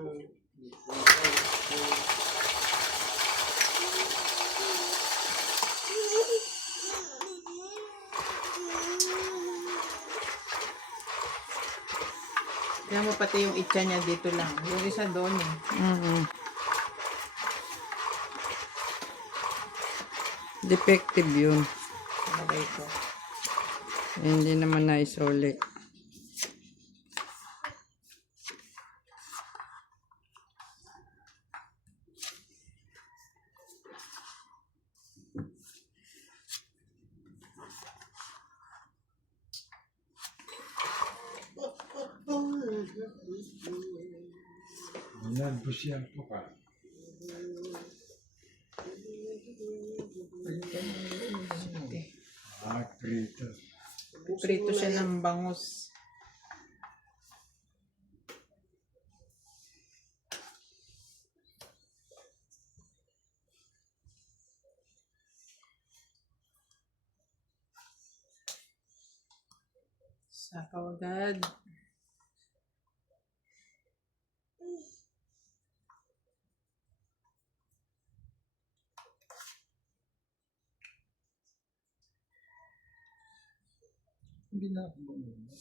Kaya mo pati yung itcha niya dito lang. Yung isa doon eh. Defective yun. Sabay ko. Hindi naman naisuli. Nagbusiyan po ka. Prito. Prito siya ng bangus. Sapaw agad. Hindi na ako bumuna.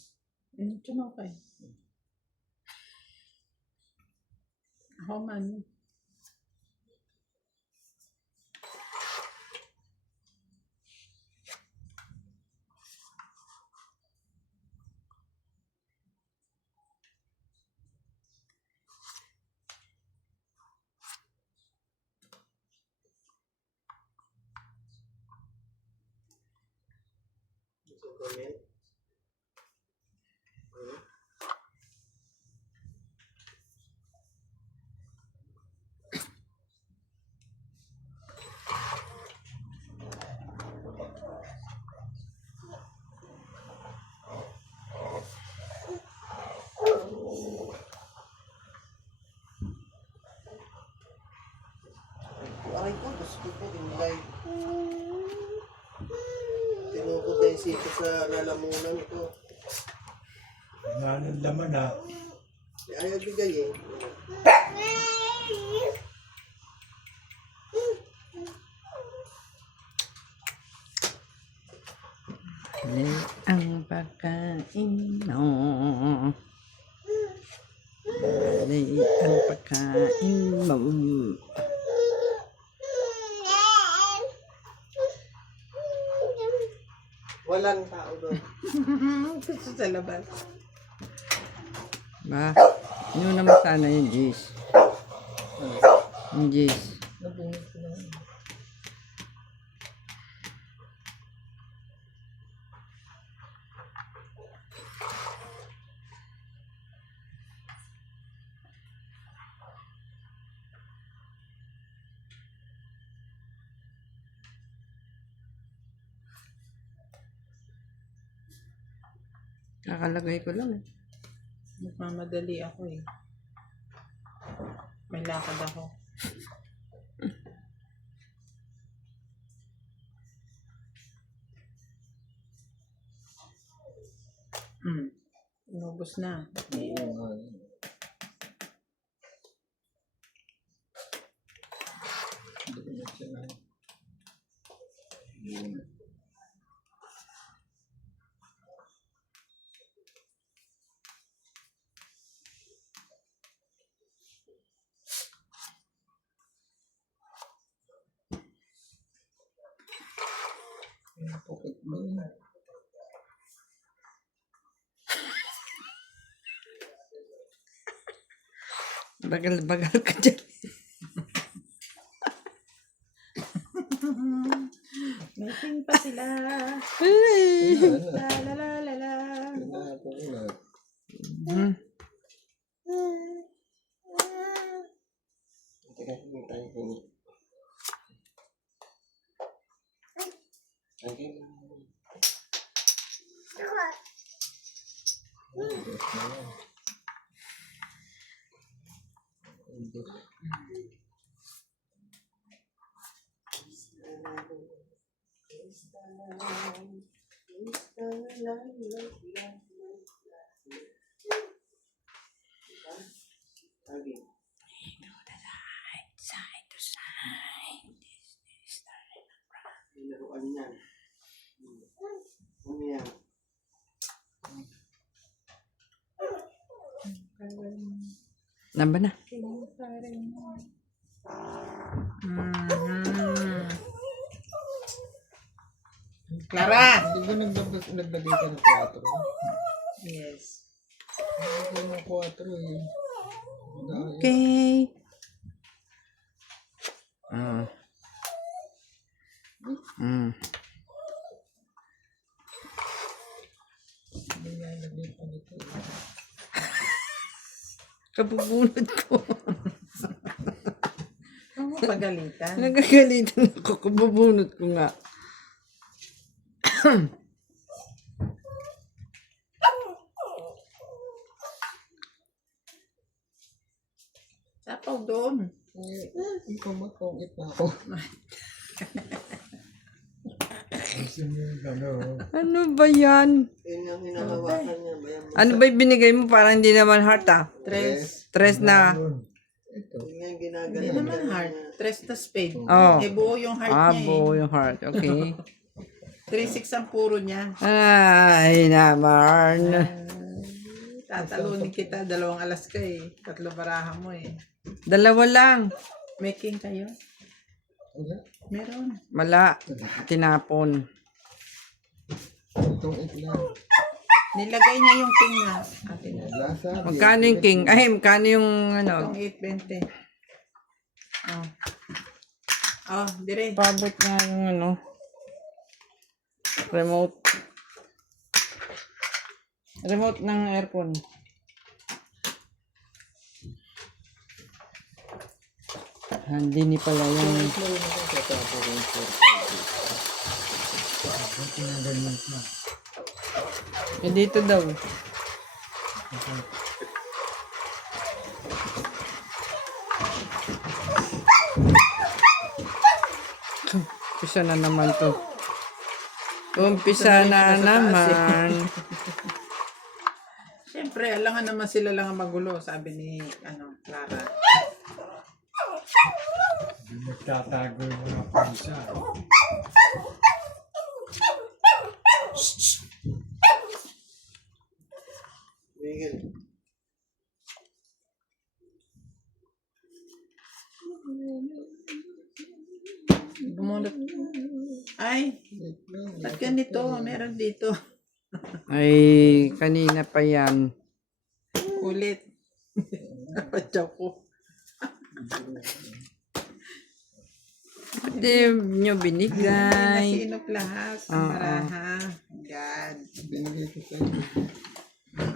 Ito na okay. Ako man. Ay ko, gusto ko inlay. Tinukod na yung sito sa lalamunan ko. Wala nang laman ha. Ayaw bigay eh. Mali ang pagkain mo. Mali ang pagkain mo. Walang tao doon. Gusto sa labas. Ba? Yun naman sana yung G's. Yung G's. Nabungit ko naman. Kakalagay ko lang eh. Nagmamadali ako eh. May lakad ako. Inubos na. Pocket mo yun. Bagal-bagal ka dyan. Meeting pa sila. La la la la la. Teka, hindi tayo kini. Okay. Okay. Namba na. King pa rin. Clara! Di ba naglagay ka ng 4? Yes. Naglagay ng 4 eh. Okay. Ah. Mm. Kabubunod ko. Ang pagalitan. Nagagalitan ako. Kabubunod ko nga. Sapaw doon. Ikaw matungit na ako. Gusto mo yung Ano ba yan? Yun yung hinahawakan niya. Bayan mo. Ano ba yung binigay mo? Parang hindi naman heart ah. Tres. Tres na. Ito. Yun nga yung Hindi ginagaling. naman heart. Tres na spade. Oh. Eh, buo yung heart Ah, niya buo yung heart. Okay. 3-6 ang puro niya. Ay, naman. Tatalunin kita. 2 alas ka eh. 3 baraha mo eh. Dalawa lang. May king kayo? Wala. Meron. Mala. Tinapon. Itong lang. Nilagay niya yung king na. Atin na. Lasa. Magkano yung king? Ay, magkano yung ano? Itong 820. Oh. Oh, dire. Pabot nga yung ano. Remote. Remote ng aircon. Hindi ni pala yung... Eh, dito daw. Umpisa na naman to. Umpisa na naman. Siyempre, alangan naman sila lang ang magulo, sabi ni Clara. Nagtatago yung mga pusa. Miguel. Bumunot. Ay, ba't ganito? Meron dito. Ay, kanina pa yan. Ulit. Napadyaw ko. Hindi nyo binigay. Nasinop lahat ang baraha. God. Binigay ko sa'yo.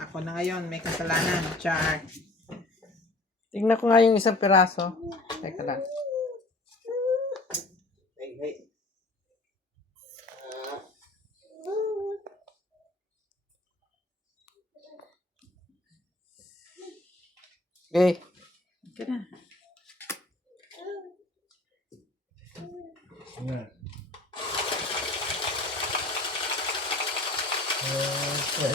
Ako na ngayon, may kasalanan. Char. Tingnan ko nga yung isang piraso. Teka lang. Hey, hey. Okay. Ika na. Yan. Okay.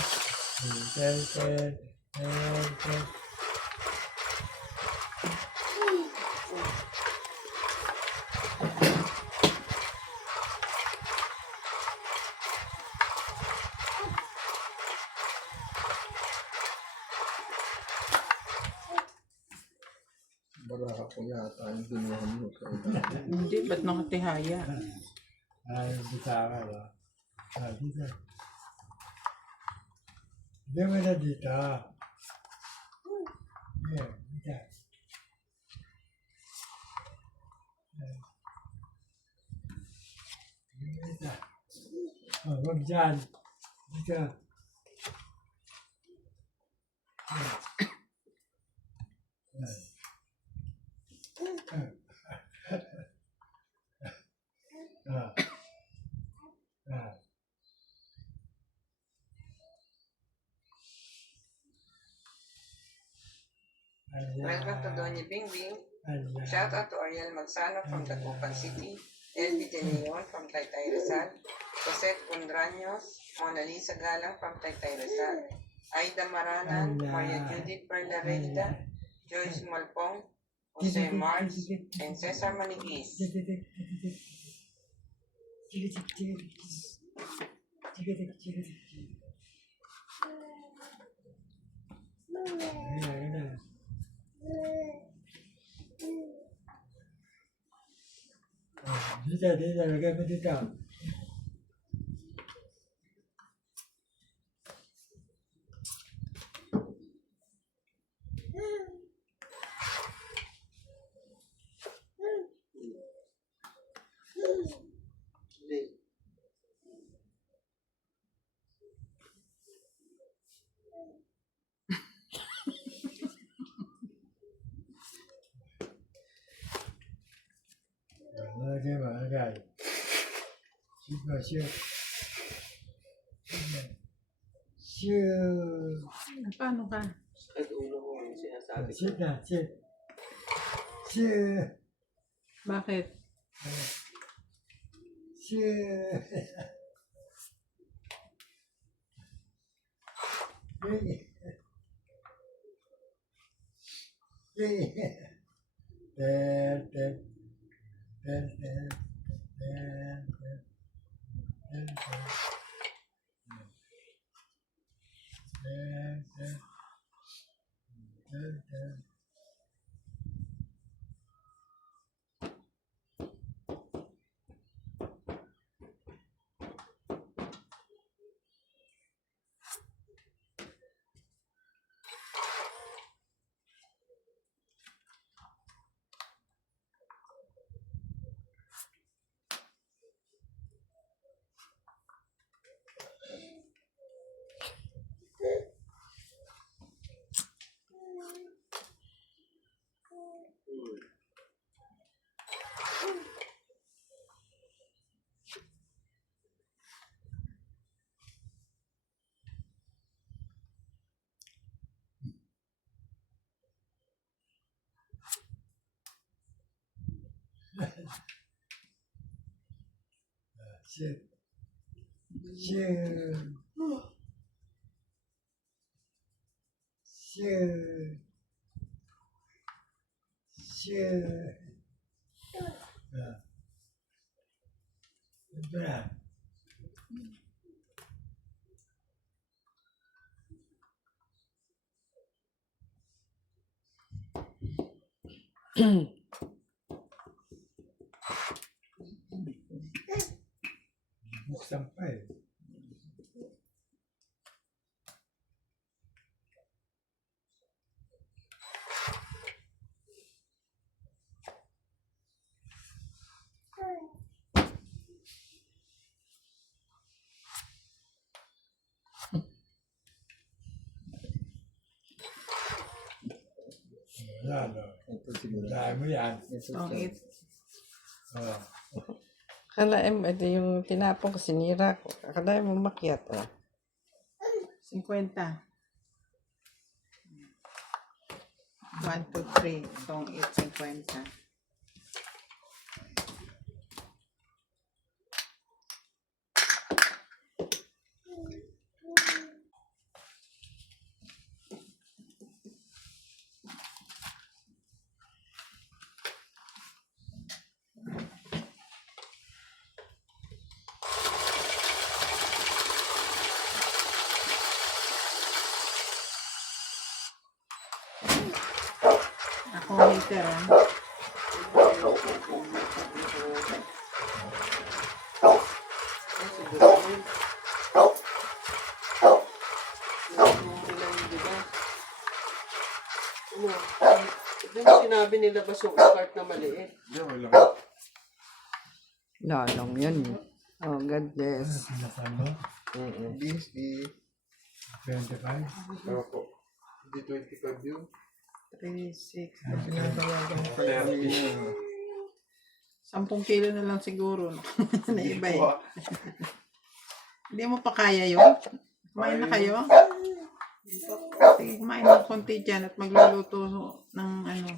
Wala ako yata yung binuhan mo sa ilalim. Hindi, ba't nakatihaya? Ay, bitawa ba? Ah, dito. Hindi mo na dito. Yeah, dito. Dito. Oh, wag dyan. Dito. Ah. Ah. Welcome to Doña Bing Bing. Ayan. Shout out to Ariel Magsano from Dagupan City, LB De Leon from Taytay Rizal, Cosette Undraños, Mona Lisa Galang from Taytay Rizal, Aida Maranan, Maria Judith Perlarelda, Joyce Malpong, Jose Mars, and Cesar Manigis. Ayan. dito. Lagay mo dito. Hindi. Lagay mo, lagay. Shoot. Shoot. Paano ka? Sakit ulo ko ang sinasabi ko. Shoot na, shoot. Shoot. Bakit? Shoot. Shoot. Ito na. Buksan pa eh. Wala, no. Ito siguro. Dahil mo yan. Tong it. Oh. Akalain mo, ito yung tinapong ko, sinira ko. Akalain mo makiat. 50. 1, 2, 3. Tong it, 50. Ako hater ah. Ano? Ito yung sinabi nilabas yung start na maliit. Hindi, wala. Lalong yan. Oh, God bless. Sinasan mo? BSE. 25? Opo. Hindi 25 yun. 3, 6. Pinapayagan ko. 10 kilo na lang siguro. Na iba eh. Hindi mo pa kaya yun? Kumain na kayo? Sige, kumain ng konti dyan at magluluto ng ano,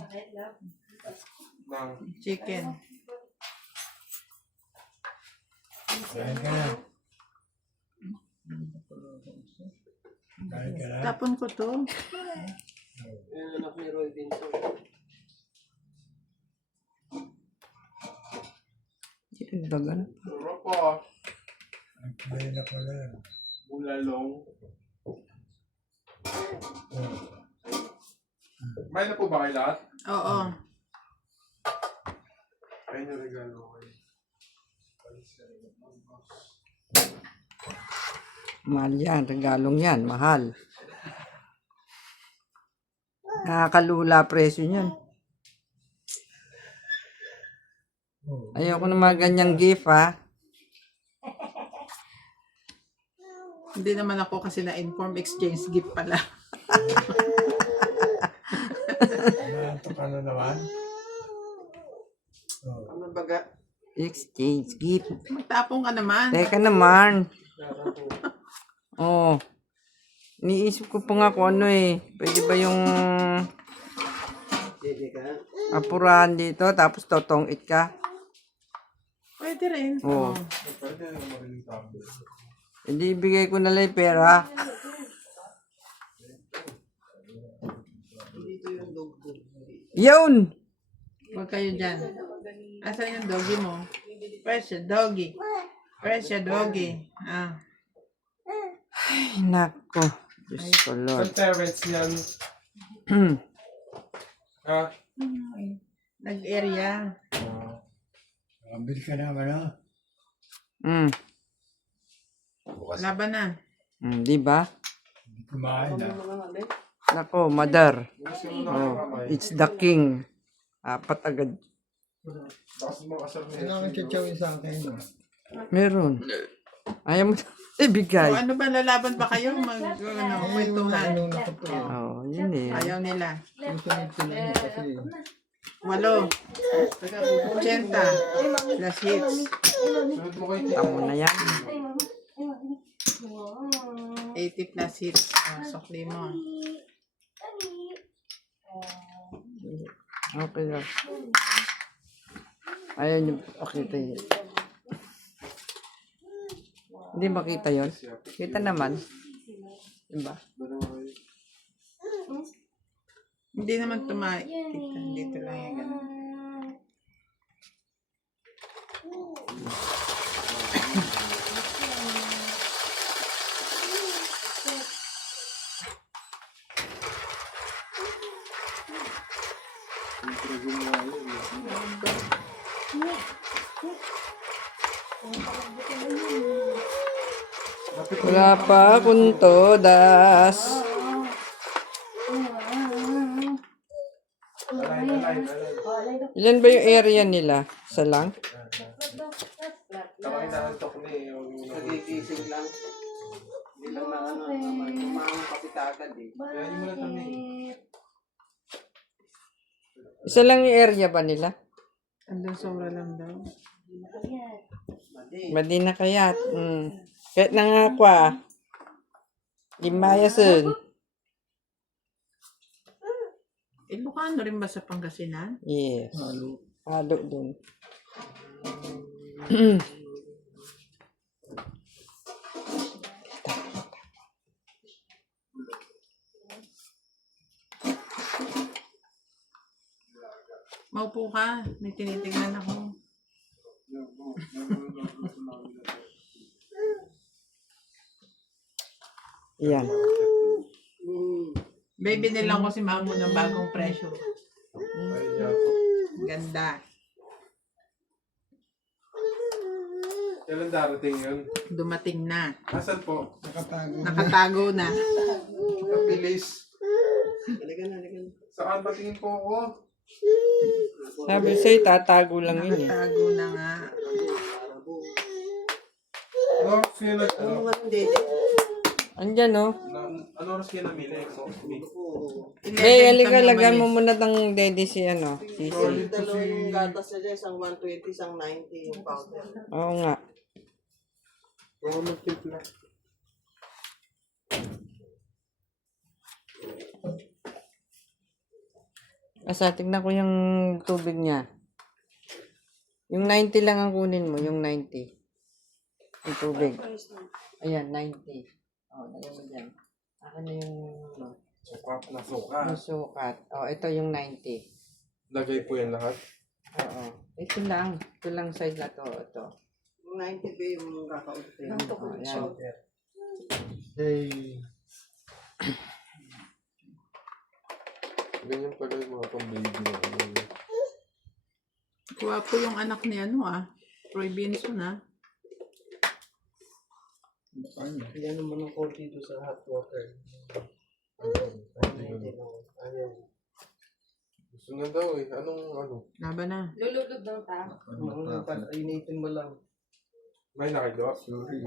chicken. Kain ka na. Kain ka na. Tapon ko to. Yung anak ni Roy Vincent. Dagan. Sarap po. Ang kulay na pala yan. Bulalong. Oh. May na po ba kayo lahat? Oo. Ayun yung regalo ko. Mahal yan. Regalong yan. Mahal. Nakakalula presyo niyan. Ayoko ng mga ganyang gift, ha? Hindi naman ako kasi na-inform exchange gift pala. Nantok ka na naman. Oh. Ano baga? Exchange gift. Magtapong ka naman. Teka naman. Oh. Niisip ko pa nga kung ano eh. Pwede ba yung apurahan dito tapos totong-it ka? Pwede rin. Oo. Oh. Pwede na marinig tayo. Hindi ibigay ko na lang yung pera. Yun! Huwag kayo dyan. Asan yung doggy mo? Where's your doggy? Where's your doggy? Ah. Ay, nako. Diyos ko, Lord. Saan parents yan? Ha? Nag-area. Ambil ka na ba na? Laban na. Di ba? Hindi kumain na. Nako, mother. Oh, it's the king. Apat agad. Bakas mo kasal mo. Kailangan chichawin sa akin. Meron. Ayaw mo O ibigay. ano ba, lalaban ba kayo? Kwentuhan. Ano na ko to. Oh, yun eh. Ayaw nila. Susunod sila niya kasi. 8. 80. Plus hits. Sunod mo kayo. Tamo na yan. 80 plus hits. Sokli mo. Okay lang. Ayaw nyo pakita yun. Hindi makita yun. Kita naman. Diba? Hindi naman tumakita. Dito lang yung ganun. Wala pa akong todas. Ilan ba yung area nila? Isa lang? Ako inaantok na eh. Nagigising lang. Hindi lang na ano, umangang kapitagad eh. Kaya hindi mo na kami. Isa lang yung area ba nila? Andun sobra lang daw. Madi na kaya. Kahit na nga ako ah. Limayasun. Ilocano rin ba sa Pangasinan? Yes. Halo dun. Maupo ka. May tinitignan ako. Yan. Baby nilang ko si Mamo ng bagong presyo. Ay, yato. Ganda. Kailan darating yun? Dumating na. Asan po? Nakatago. Nakatago na. Kapilis. Halika na, halika na. Saan patingin po ako? Sabi sa'yo, tatago lang yun eh. Nakatago na nga. Ano oras kayo nag... Ano nga nung dede? Andyan oh. Ano oras kayo namili? Hey, halika, lagyan mo muna ng daddy si ano, sisi. Dalawang gatas nila, isang 120, isang 90 yung powder. Oo nga. Oo, magtipla. Asa, tignan ko yung tubig niya. Yung 90 lang ang kunin mo, yung 90. Yung tubig. Ayan, 90. Oh, lagyan mo dyan. Akin na yung Sukat na sukat. yung sukat. Oh, ito yung 90. Lagay po yan lahat. Oo. Ito lang. Ito lang size na to. Ito. Yung 90 ba yung kakausapin? Oh, ayan. Hey. Ganyan pala yung mga pang-baby na ano. Kuwapo yung anak ni ano ah. Roy Binson ah. Paano? Yan naman ang konti doon sa hot water. Ayaw. Gusto na daw eh. Anong ano? Laban na. Lulubog daw ta. Initin mo lang. May nakagawa? Sorry.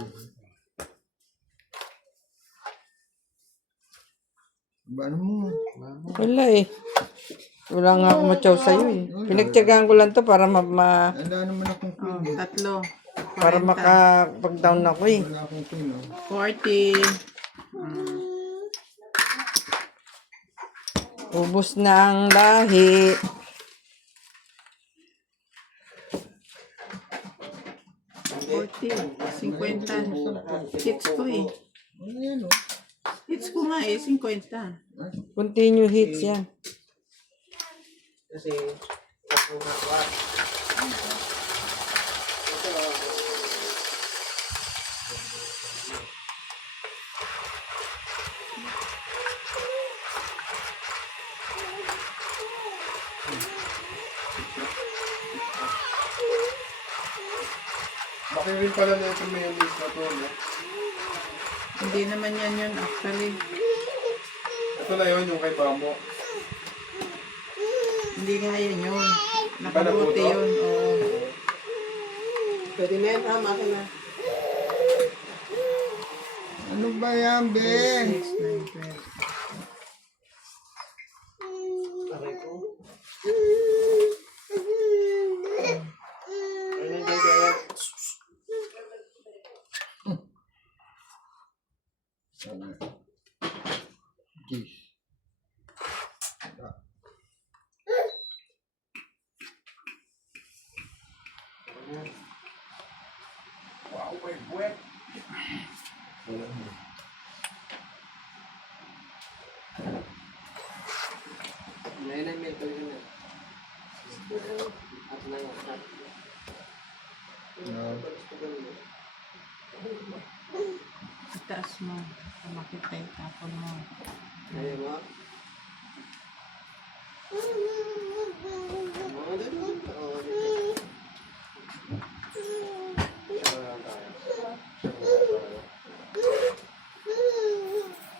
Ano mo? Wala eh. Wala nga ako matyaw sa'yo eh. Pinagtyagaan ko lang to para Wala naman akong Oh, queen. tatlo. para 40. makapag-down ako eh. Wala akong queen. 40. Ubus na ang lahi. $40, 50. Hits ko eh. Ano yan oh? Hits ko nga eh, 50. Continue hits yan. Kasi, ako na ba? Makiwin pala na ito mayonnaise na to, no? Hindi naman yan yun actually. Ito na yun, yung kay Pamo. Hindi nga yan yun. Nakabuti yun. Oo. Pwede na yan, ha? Makin na. Ano ba yan, be? 6, 9, 12. Aray ko. Ano yung gagaya? Jeez. Wow, may buwet. Wala mo. Ngayon ay may pwede na. At na yan. At. Itaas mo. Para makita yung tapon mo. Ayaw mo?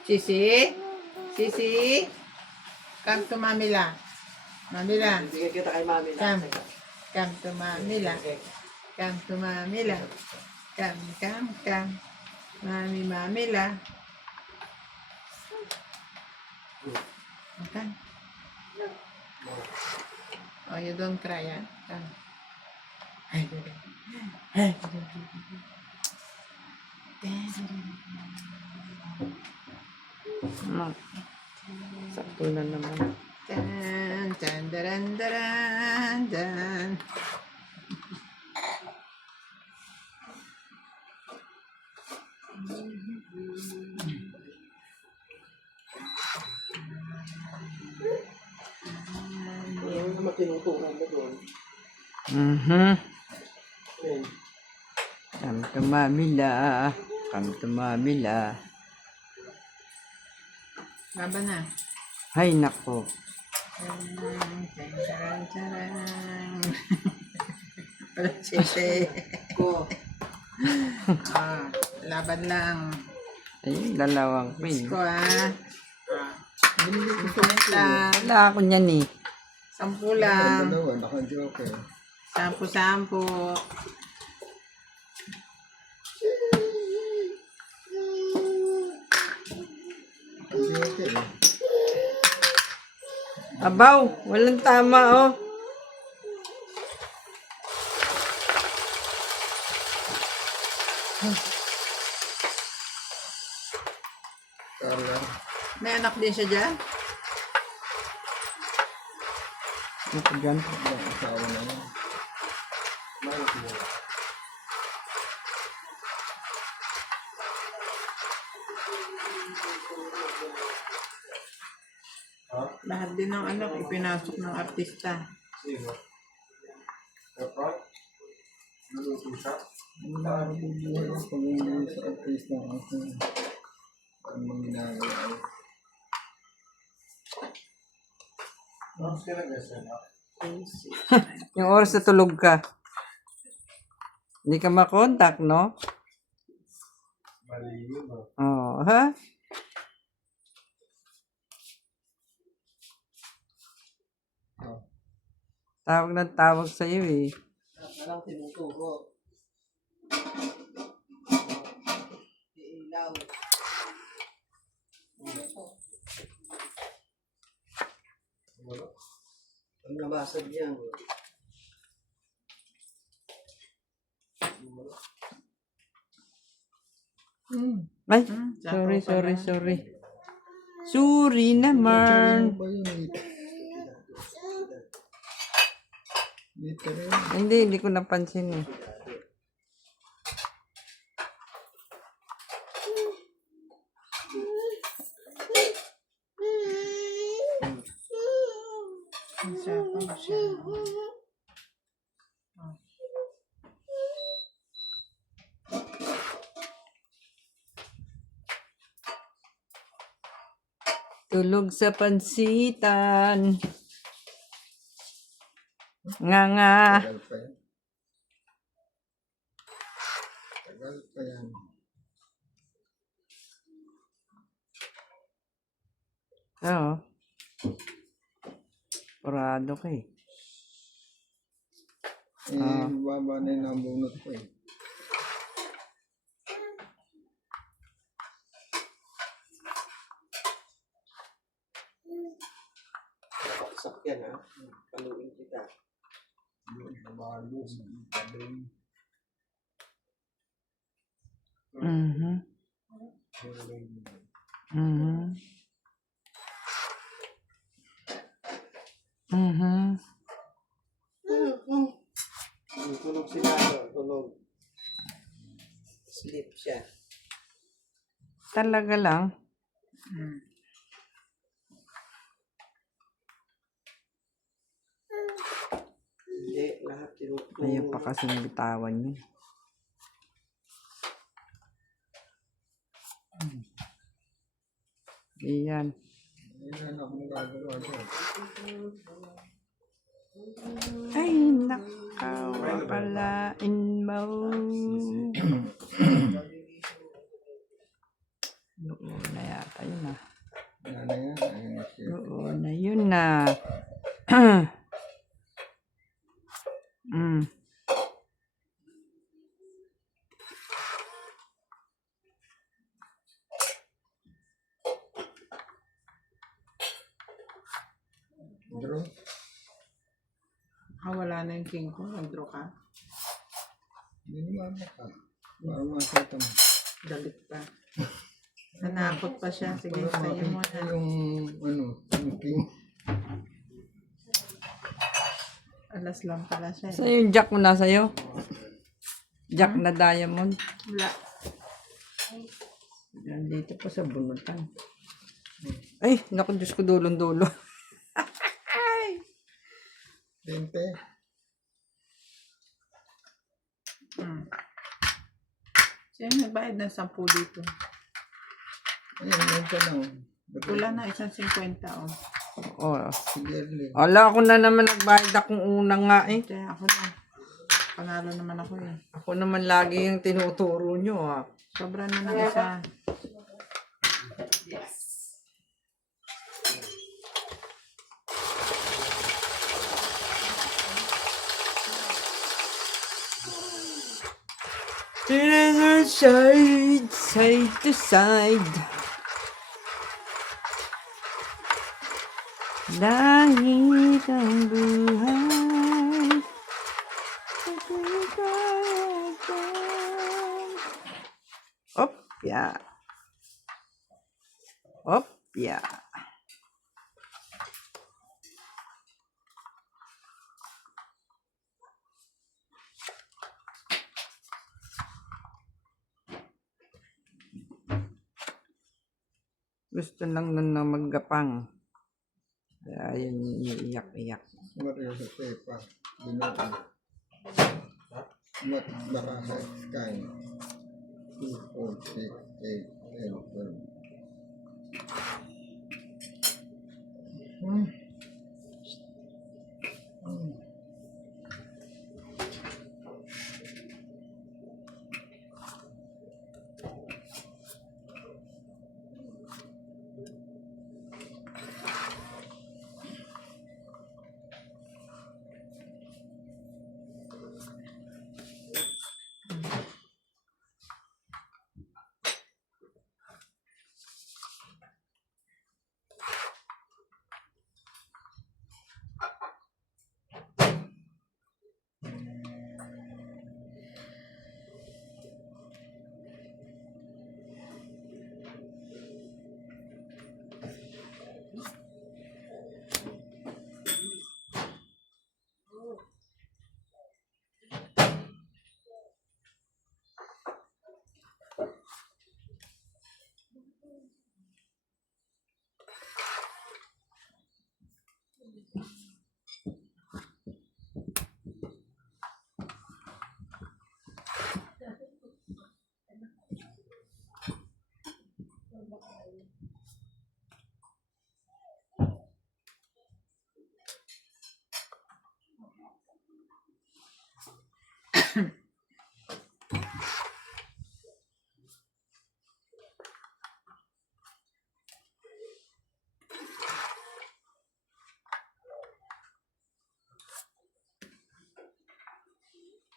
Sisi? Sisi? Come to Mamila. Mamila. Bigyan kita kay mami na. Come. Come to Mamila. Come to Mamila. Come. Mami Mamila. Okay. Oh, you don't cry, ah? Come. Sakto na naman. Dan, dan, dan, dan, dan. Ano naman tinutukan mo doon? Mhm. Ayun. Come to Mamila. Come to Mamila. Laban na. Hay nako. Wala sisi. Ko. Ah, laban lang. Ay, dalawang queen. Ko ah. 50. Wala ako niyan eh. 10 lang. Dalawa, naka-joker. 10. Joker eh. Abaw, walang tama oh. Carla. May anak din siya dyan? Ito dyan. Ang asawa na yan. Lahat din ng anak ipinasok ng artista. Sino? Dapat? Naluto siya? Ang nakabubuhay ang pag-uwi sa artist ng ako. Ang mga ginagawa. Mas ka nag-SNL? Yung oras na tulog ka. Hindi ka makontak, no? Oh, ha? Tawag ng tawag sa'yo eh. Parang tinuturo. Iilaw. Ang nabasag yan. Ay, Sakto sorry. pala. Sorry naman. Ba yun? Dito rin. Hindi ko napansin eh. Sakto siya. Tulog sa pansitan. Nga. Tagal pa yan. Tagal pa yan. Oo. Porado ka eh. Baba na yung nabunot ko eh. Sakyan ha. Paluin kita. Yung nabalo sa tabing. Mhm. Mhm. Mhm. Tulog sila. Tulog. Sleep siya. Talaga lang. Hindi. Lahat tinuturo. Ayaw pa kasing bitawan niya. Iyan. Yan ang akong gagawa doon. Ay, nakaw. Palain mo. Noon na yata yun ah. Yan na yan. Ayun na siya. Noon na yun na. Mm. Draw. Wala na yung king ko. Nag-draw ka. Hindi naman ka. Para makita mo. Galit pa. Nanakot pa siya. Sige, sa'yo mo na. Yung king. Alas lang pala siya. So yung jack mo na sa'yo? Jack na diamond? Wala. Nandito pa sa bunutan. Ay, naku, Diyos ko, dulong-dulo. 20. Siya nagbayad ng 10 dito. Ayun, ito lang. Wala na, isang 50 oh. Oh. Sige, Ala, ako na naman nagbayad akong una nga eh. Kaya ako na. Panalo naman ako eh. Ako naman lagi yung tinuturo nyo ah. Sobra na ng isa. Side to side. Langit ang buhay. Op, yeah. Op, yeah. Gusto lang nun na maggapang. Kaya yun iiyak-iyak. Mario sa tepa. Binutan. Mat baraha kain. 2, 4, 6, 8, 10, 12.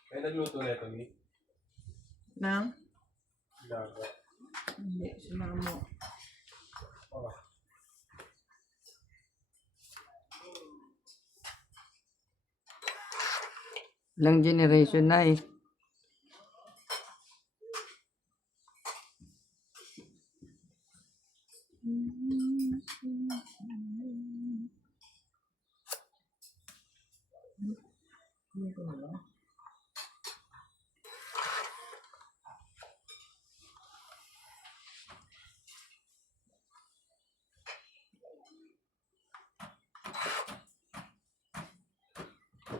May nagluto na ito, Nick. Nang? Daga. Hindi, si Mamo. Oh. Ilang generation na eh.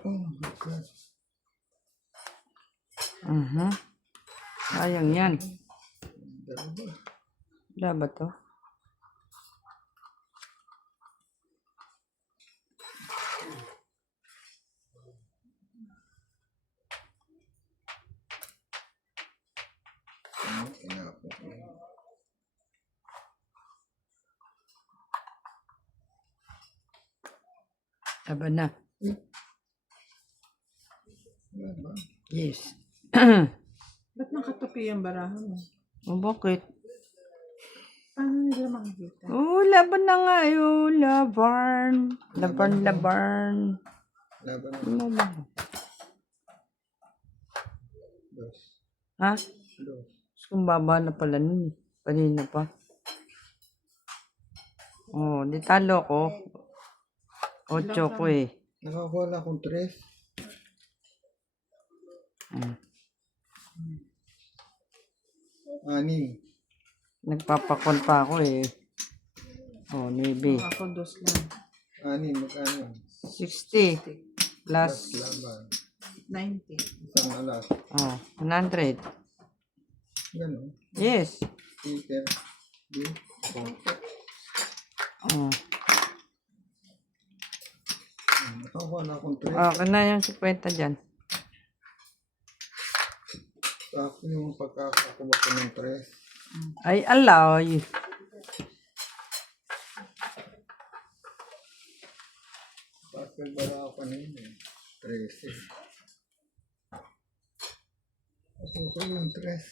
Oh my God. Sayang yan. Dalawa. Wala ba to? Ano, kinapot ko. Laban na. Wala ba? Yes. Ba't nakatupi ang barahan mo? O bakit? Paano nila makikita? Oh, laban na nga. Oh, laban. Laban. Laban na. Laban. Dos. Ha? Dos. Kung baba na pala nun. Kanina pa. Oh, di talo ko. 8 ko eh. Nakakuha na akong 3. Anim. Nagpapakon pa ako eh. Oh, 9. Ako dos lang. Anim, magkano? 60. Plus. Laban. 90. Isang alas. Oh, 100. Gano'n. Yes. Peter. D. Oh. Nakakuha na akong 3. Okay na yung 50 dyan. Ako yung pagkakakuha ko ng 3. Ay, alay. Bakit bara ako na yun eh. 13. Ako ko yung 3.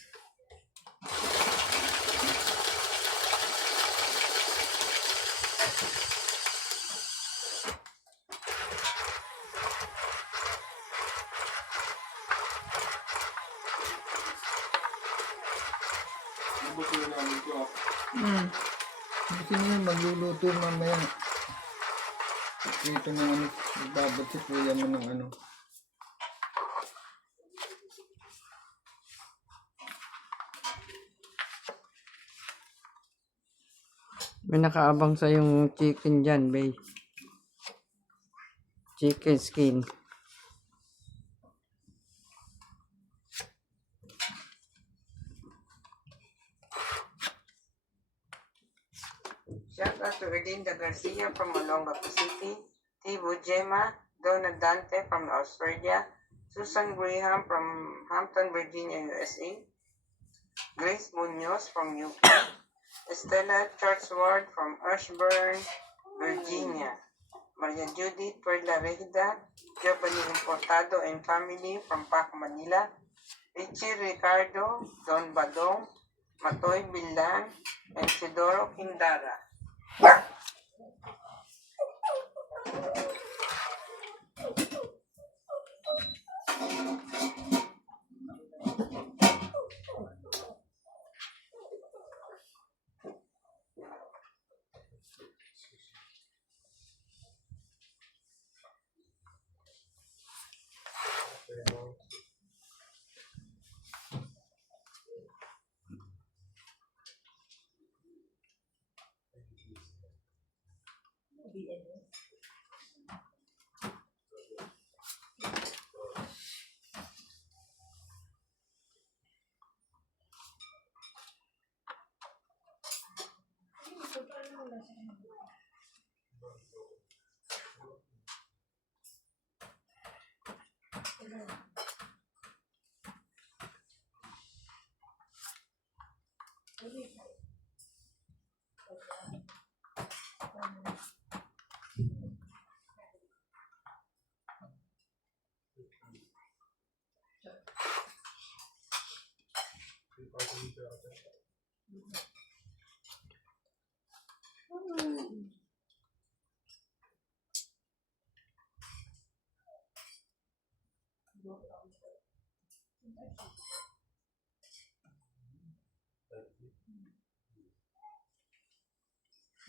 Kasi nga magluluto mamaya. Ito na ano, babad si kuya mo ng ano. May nakaabang sa yung chicken dyan, bay. Chicken skin. Shout out to Erlinda Garcia from Olongapo City, Tibo Gemma, Donna Dante from Australia, Susan Graham from Hampton, Virginia, USA, Grace Munoz from UK, Estella Charsward from Ashburn, Virginia, Maria Judith Perla Regida, Giovanni Importado and family from Pac, Manila, Richie Ricardo, Don Badong, Matoy Bilan, and Sidoro Quindara.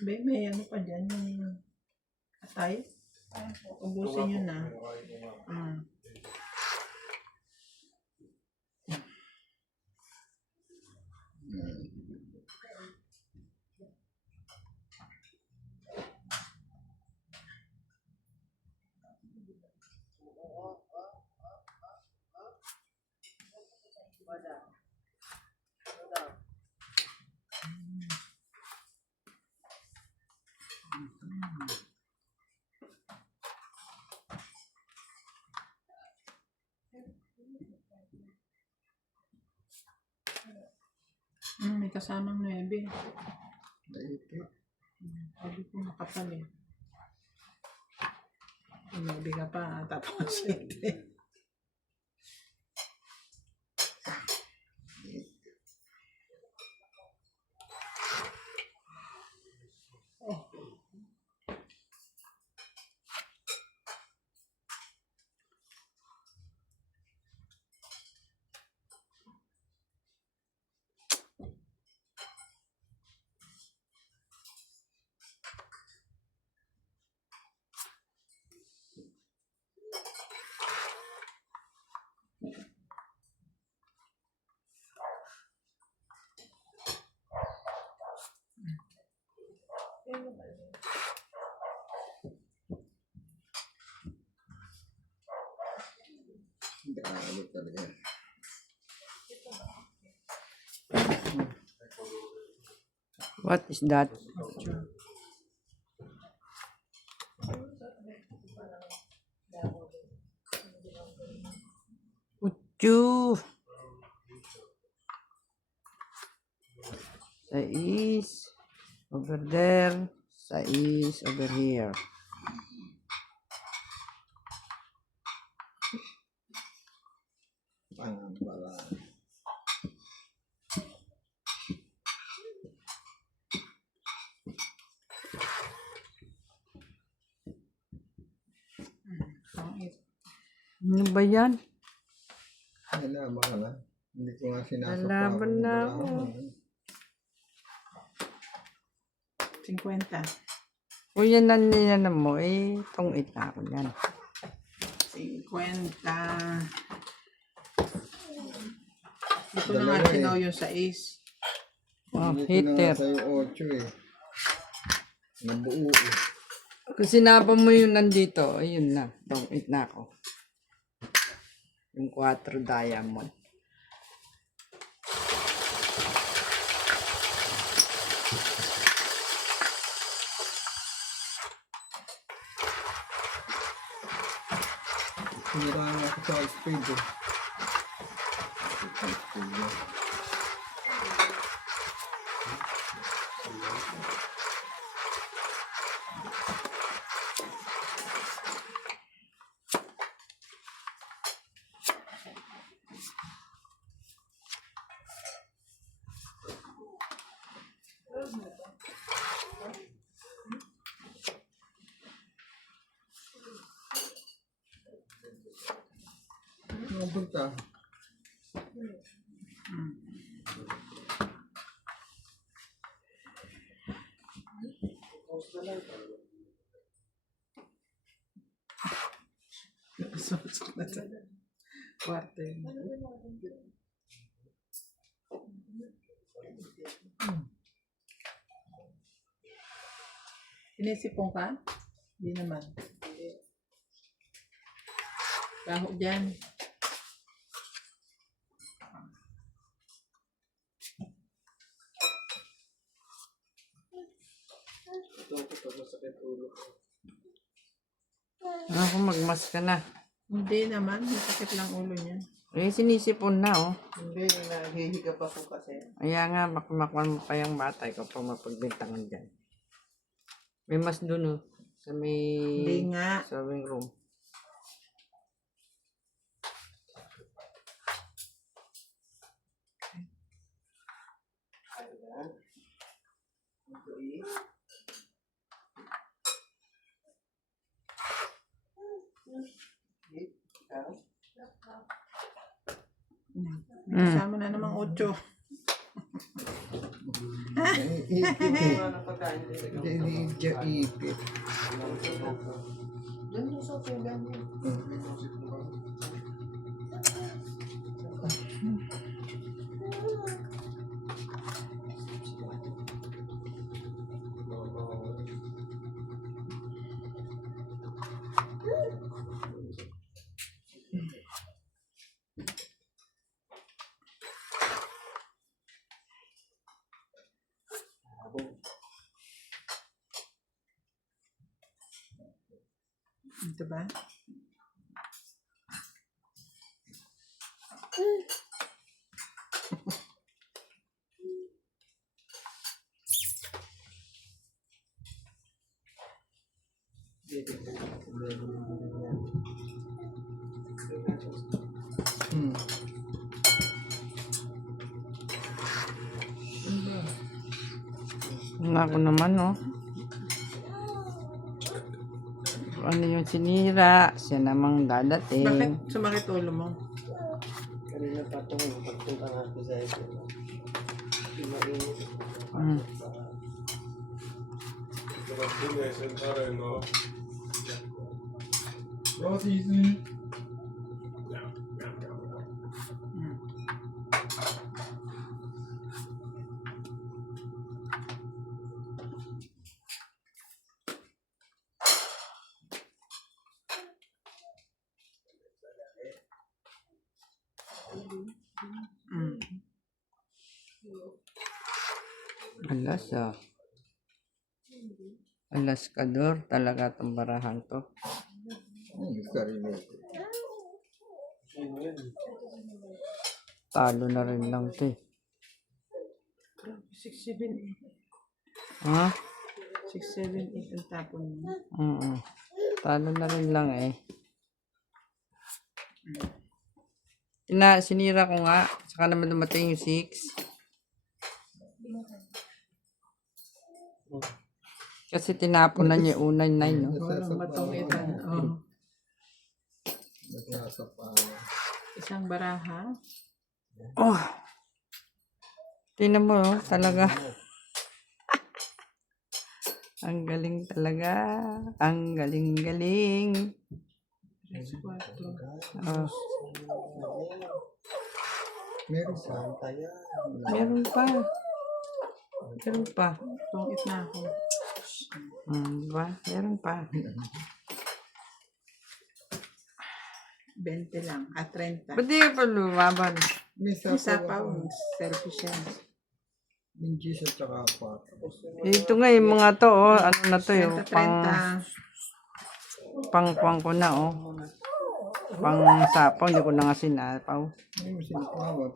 May ano pa dyan, yung atay. Ubusin nyo na. Mm. May kasamang 9. Sabi ko makapal eh. 9 ka pa, tapos 7. Grabe talaga. What is that? Uchu. Sais over there. Sais over here. Ang bala. Ano ba yan? Ay na, bahala. Hindi ko nga sinasapa. Lalaban na ako. 50. Kung yan na mo, eh, tungit na ako yan. 50. Dito na Dalawa nga sinaw eh. yung 6. Oh, Hindi ko na nga heater. sa'yo 8 eh. Nabuo eh. Kung sinapa mo yung nandito, ayun na, tungit na ako. Yung 4 diamond. Siniraan ako sa speed eh. Sa speed eh. Nabot ka. Susok na sa kwarto yun. Inisipong ka? Hindi naman. Kaho dyan. Ano kung magmas ka na? Hindi naman. Masakit lang ulo niya. Eh, sinisipon na, oh. Hindi, naghihiga pa po kasi. Kaya nga, makumakuan mo pa yung bata, ikaw pa mapagbintangan dyan. May mas dun, oh. Sa may Hindi nga. sewing room. Kasama na namang 8. Ipit eh. Ano pagkain dito? Hindi ipit. Yan yung sa pinggan niya. Ito ba? Hmm. Ako naman, oh. Ano yung sinira? Siya namang dadating. Bakit sumakit ulo mo? Kanina pa ito, pagpunta nga ako sa ito. Hindi mainit. Mm. Mm. Alas, ah. Alas kador talaga itong barahan to. Sarili. Talo na rin lang to, eh. 6, 7, 8. Ha? 6, 7, 8 ang tapon mo. Talo na rin lang, eh. Sinira ko nga. Saka naman dumating yung 6. Kasi tinapon na niya yung unay 9, no? Walang batong ito. Oh. Nasa pa. Isang baraha. Oh! Tingnan mo, oh, talaga. Ang galing talaga. Ang galing-galing. 4. Oh, Meron pa. meron pa. Meron pa. Tungit na ako. Diba? Meron pa. 20 lang. 30. Ba't di ka pa lumaban? May Isa pa. Selfish yan. Minjis at saka apat. Ito nga yung mga to, oh. Ano na to, yung 30. pang ko na, oh. Pang sapaw, hindi ko na nga sinapaw. May sinipama.